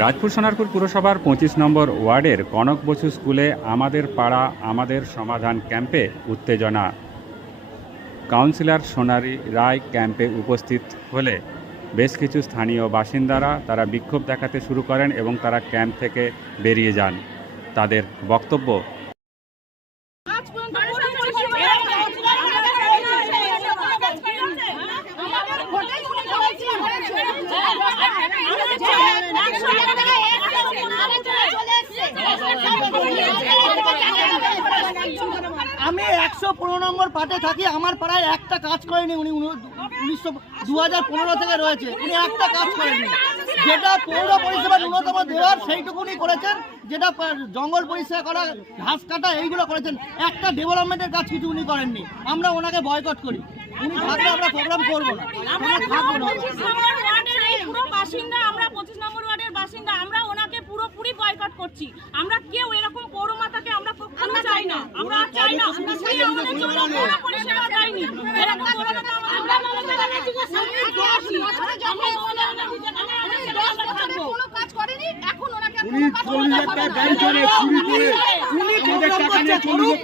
রাজপুর সোনারপুর পুরসভার পঁচিশ নম্বর ওয়ার্ডের কনক বসু স্কুলে আমাদের পাড়া, আমাদের সমাধান ক্যাম্পে উত্তেজনা। কাউন্সিলর সোনারি রায় ক্যাম্পে উপস্থিত হলে বেশ কিছু স্থানীয় বাসিন্দারা তারা বিক্ষোভ দেখাতে শুরু করেন এবং তারা ক্যাম্প থেকে বেরিয়ে যান। তাদের বক্তব্য আজ পর্যন্ত কোনো পরিষেবা নেই। আমাদের ভোটে শুনে চলেছি। একশো টাকা থেকে আমি একশো পনেরো নম্বর পার্টে থাকি, আমার পাড়ায় একটা কাজ করেনি উনি উনিশশো দু হাজার পনেরো থেকে রয়েছে, উনি একটা কাজ করেননি যেটা পৌর পরিষেবা ন্যূনতম দেওয়ার সেইটুকুনি করেছেন, যেটা জঙ্গল পরিষ্কার করা, ঘাস কাটা, এইগুলো করেছেন। একটা ডেভেলপমেন্টের কাজ কিছু উনি করেননি। আমরা ওনাকে বয়কট করি। উনি থাকলে আমরা প্রোগ্রাম করব না। বাসিন্দা, আমরা পঁচিশ নম্বর ওয়ার্ডের বাসিন্দা, আমরা ওনাকে পুরোপুরি বয়কট করছি। আমরা কেউ এরকম উনি চল্লিশ লাখ টাকা গাড়ি চলে চুরি করে আমাদের টাকা নিয়ে চল্লিশ